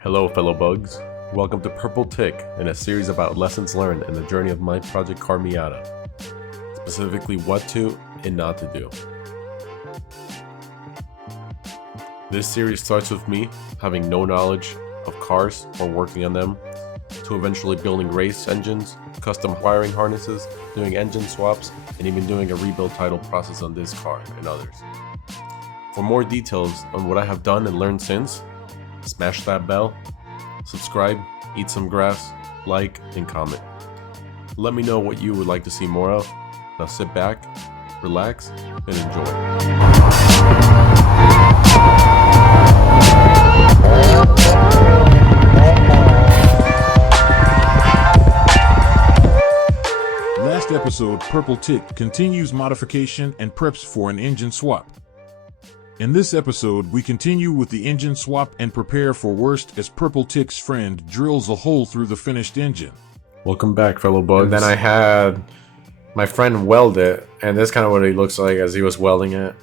Hello fellow bugs, welcome to Purple Titk and a series about lessons learned in the journey of my project car Miata, specifically what to and not to do. This series starts with me having no knowledge of cars or working on them, to eventually building race engines, custom wiring harnesses, doing engine swaps, and even doing a rebuild title process on this car and others. For more details on what I have done and learned since, smash that bell, subscribe, eat some grass, like, and comment. Let me know what you would like to see more of. Now sit back, relax, and enjoy. Last episode, Purple Titk continues modification and preps for an engine swap. In this episode, we continue with the engine swap and prepare for worst as Purple Titk's friend drills a hole through the finished engine. Welcome back, fellow bugs. And then I had my friend weld it, and this is kind of what he looks like as he was welding it.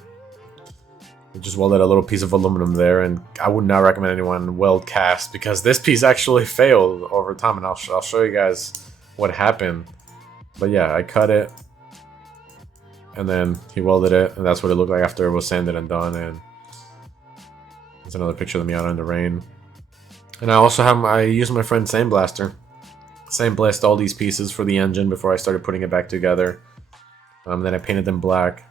He just welded a little piece of aluminum there, and I would not recommend anyone weld cast because this piece actually failed over time, and I'll show you guys what happened. But yeah, I cut it, and then he welded it, and that's what it looked like after it was sanded and done. And there's another picture of the Miata in the rain. And I used my friend's sandblaster. Sandblasted all these pieces for the engine before I started putting it back together. Then I painted them black.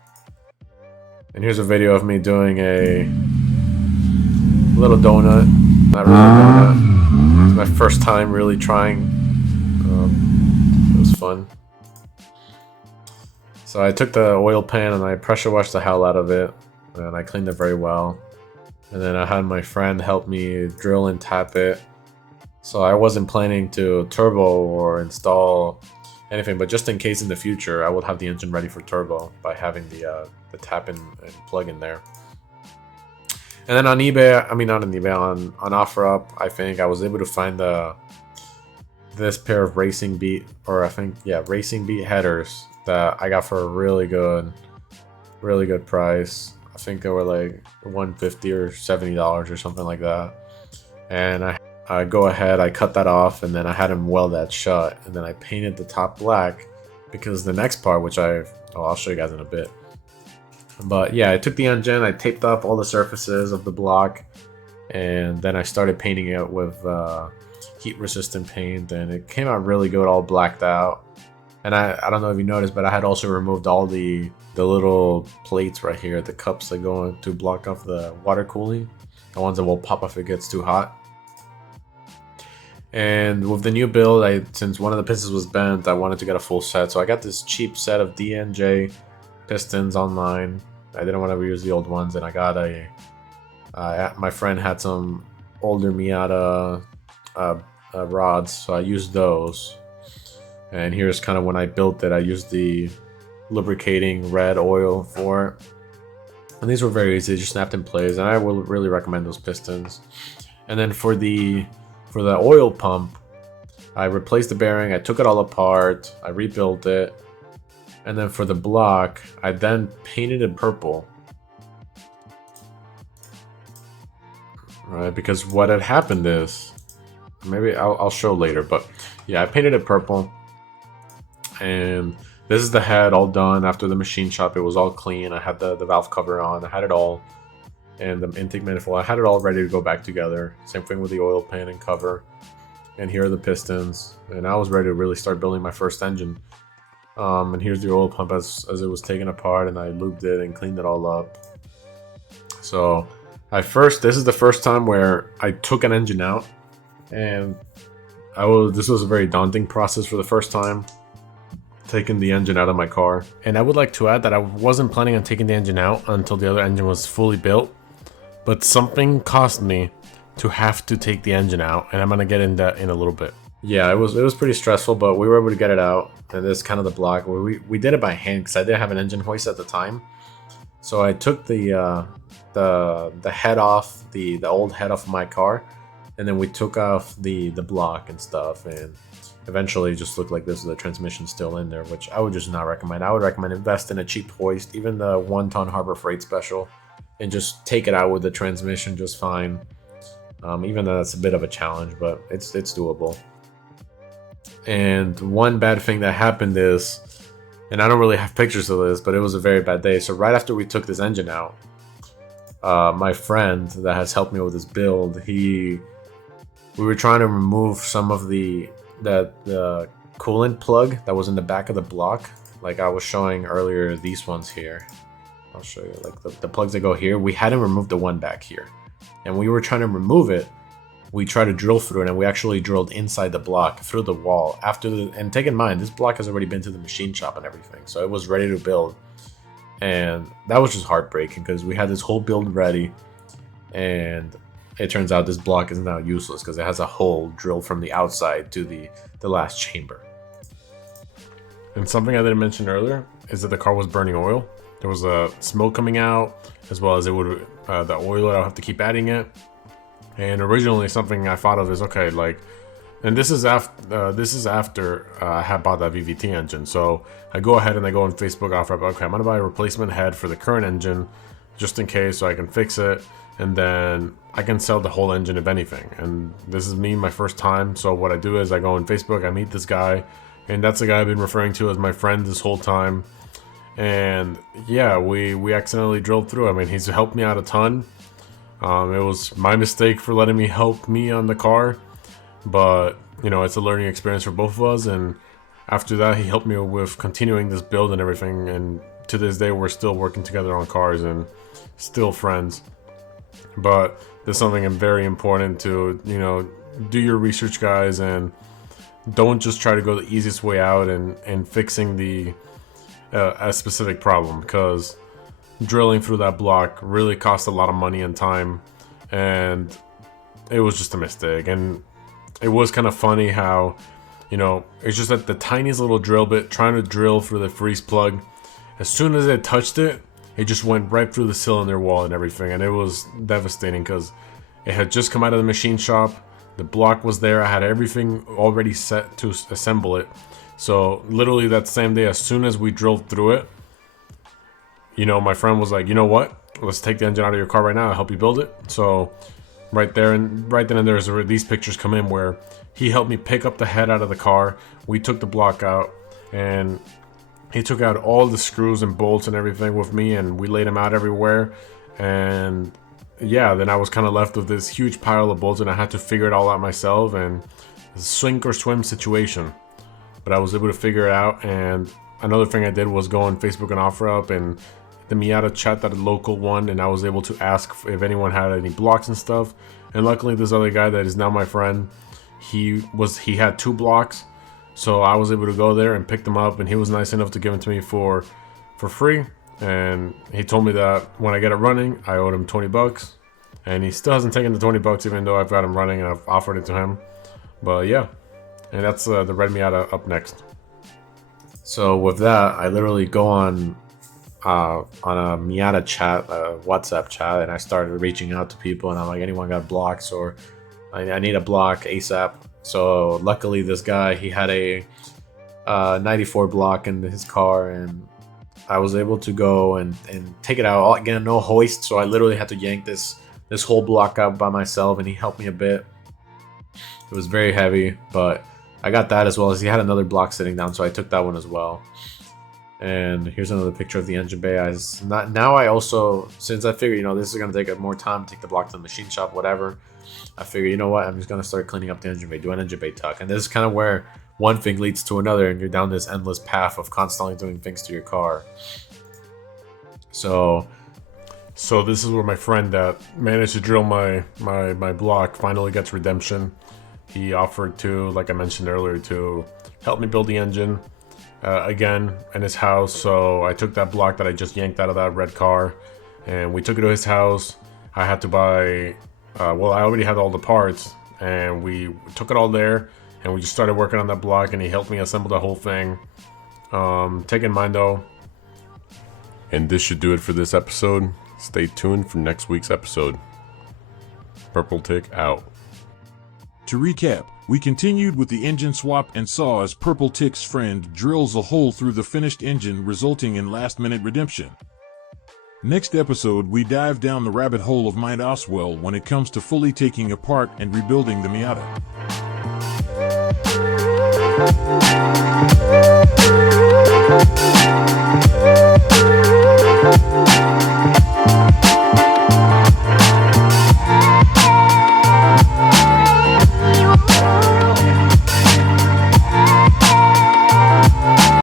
And here's a video of me doing a little donut. Not really a donut. It's my first time really trying. It was fun. So I took the oil pan and I pressure washed the hell out of it, and I cleaned it very well. And then I had my friend help me drill and tap it. So I wasn't planning to turbo or install anything, but just in case in the future, I would have the engine ready for turbo by having the tap and plug in there. And then on eBay, on OfferUp, I think I was able to find this pair of Racing Beat headers that I got for a really good price. I think they were like $150 or $70 or something like that. And I go ahead, I cut that off, and then I had him weld that shut, and then I painted the top black because the next part, which I'll show you guys in a bit. But yeah, I took the engine, I taped up all the surfaces of the block, and then I started painting it with heat resistant paint, and it came out really good, all blacked out. And I don't know if you noticed, but I had also removed all the little plates right here, the cups that go on to block off the water cooling, the ones that will pop if it gets too hot. And with the new build, since one of the pistons was bent, I wanted to get a full set, so I got this cheap set of DNJ pistons online. I didn't want to reuse the old ones, and I got my friend had some older Miata rods, so I used those. And here's kind of when I built it. I used the lubricating red oil for it. And these were very easy, just snapped in place. And I will really recommend those pistons. And then for the oil pump, I replaced the bearing. I took it all apart. I rebuilt it. And then for the block, I then painted it purple. Right, because what had happened is, maybe I'll show later, but yeah, I painted it purple. And this is the head all done after the machine shop. It was all clean. I had the valve cover on. I had it all. And the intake manifold. I had it all ready to go back together. Same thing with the oil pan and cover. And here are the pistons. And I was ready to really start building my first engine. And here's the oil pump as it was taken apart. And I lubed it and cleaned it all up. So this is the first time where I took an engine out. And this was a very daunting process for the first time, taking the engine out of my car. And I would like to add that I wasn't planning on taking the engine out until the other engine was fully built, but something caused me to have to take the engine out, and I'm gonna get into that in a little bit. Yeah, it was pretty stressful, but we were able to get it out. And this is kind of the block where we did it by hand because I didn't have an engine hoist at the time. So I took the head off, the old head off my car, and then we took off the block and stuff, and eventually it just looked like this with the transmission still in there, which I would just not recommend. I would recommend invest in a cheap hoist, even the 1-ton Harbor Freight Special, and just take it out with the transmission just fine. Even though that's a bit of a challenge, but it's doable. And one bad thing that happened is, and I don't really have pictures of this, but it was a very bad day. So right after we took this engine out, my friend that has helped me with this build, we were trying to remove some of the coolant plug that was in the back of the block. Like I was showing earlier, these ones here. I'll show you, like the plugs that go here. We hadn't removed the one back here, and we were trying to remove it. We tried to drill through it, and we actually drilled inside the block through the wall. And take in mind, this block has already been to the machine shop and everything, so it was ready to build. And that was just heartbreaking because we had this whole build ready, and it turns out this block is now useless because it has a hole drilled from the outside to the last chamber. And something I didn't mention earlier is that the car was burning oil. There was smoke coming out, as well as the oil, I'll have to keep adding it. And originally something I thought of is, okay, like, and this is after I had bought that VVT engine. So I go ahead and I go on Facebook, offer up, okay, I'm gonna buy a replacement head for the current engine just in case, so I can fix it, and then I can sell the whole engine if anything. And this is me, my first time. So what I do is I go on Facebook, I meet this guy, and that's the guy I've been referring to as my friend this whole time. And yeah, we accidentally drilled through. I mean, he's helped me out a ton. It was my mistake for letting me help me on the car, but you know, it's a learning experience for both of us. And after that, he helped me with continuing this build and everything, and to this day we're still working together on cars and still friends. But there's something very important to, you know, do your research, guys, and don't just try to go the easiest way out and fixing a specific problem, because drilling through that block really cost a lot of money and time, and it was just a mistake. And it was kind of funny how, you know, it's just that the tiniest little drill bit trying to drill through the freeze plug, as soon as it touched it, it just went right through the cylinder wall and everything, and it was devastating because it had just come out of the machine shop. The block was there. I had everything already set to assemble it. So literally that same day, as soon as we drove through it, you know, my friend was like, you know what? Let's take the engine out of your car right now. I'll help you build it. So right then and there's where these pictures come in, where he helped me pick up the head out of the car. We took the block out, and he took out all the screws and bolts and everything with me, and we laid them out everywhere. And yeah, then I was kind of left with this huge pile of bolts, and I had to figure it all out myself, and sink or swim situation. But I was able to figure it out. And another thing I did was go on Facebook and offer up and the Miata chat, that local one, and I was able to ask if anyone had any blocks and stuff. And luckily this other guy that is now my friend, he had 2 blocks, so I was able to go there and pick them up, and he was nice enough to give them to me for free. And he told me that when I get it running, I owed him $20, and he still hasn't taken the $20 even though I've got him running and I've offered it to him. But yeah, and that's the red Miata up next. So with that, I literally go on a Miata chat, a WhatsApp chat, and I started reaching out to people, and I'm like, anyone got blocks, or I need a block ASAP. So luckily this guy, he had a 94 block in his car, and I was able to go and take it out. Again, no hoist, so I literally had to yank this whole block out by myself, and he helped me a bit. It was very heavy, but I got that, as well as he had another block sitting down, so I took that one as well. And here's another picture of the engine bay. Now I also, since I figured, you know, this is going to take more time, take the block to the machine shop, whatever, I figured, you know what, I'm just going to start cleaning up the engine bay, do an engine bay tuck. And this is kind of where one thing leads to another, and you're down this endless path of constantly doing things to your car. So this is where my friend that managed to drill my block finally gets redemption. He offered to, like I mentioned earlier, to help me build the engine again in his house. So I took that block that I just yanked out of that red car, and we took it to his house. I had to buy, well, I already had all the parts, and we took it all there, and we just started working on that block, and he helped me assemble the whole thing. Take in mind though, and this should do it for this episode. Stay tuned for next week's episode. Purple Titk out. To recap, we continued with the engine swap and saw as Purple Titk's friend drills a hole through the finished engine, resulting in last-minute redemption. Next episode, we dive down the rabbit hole of miatas well when it comes to fully taking apart and rebuilding the Miata.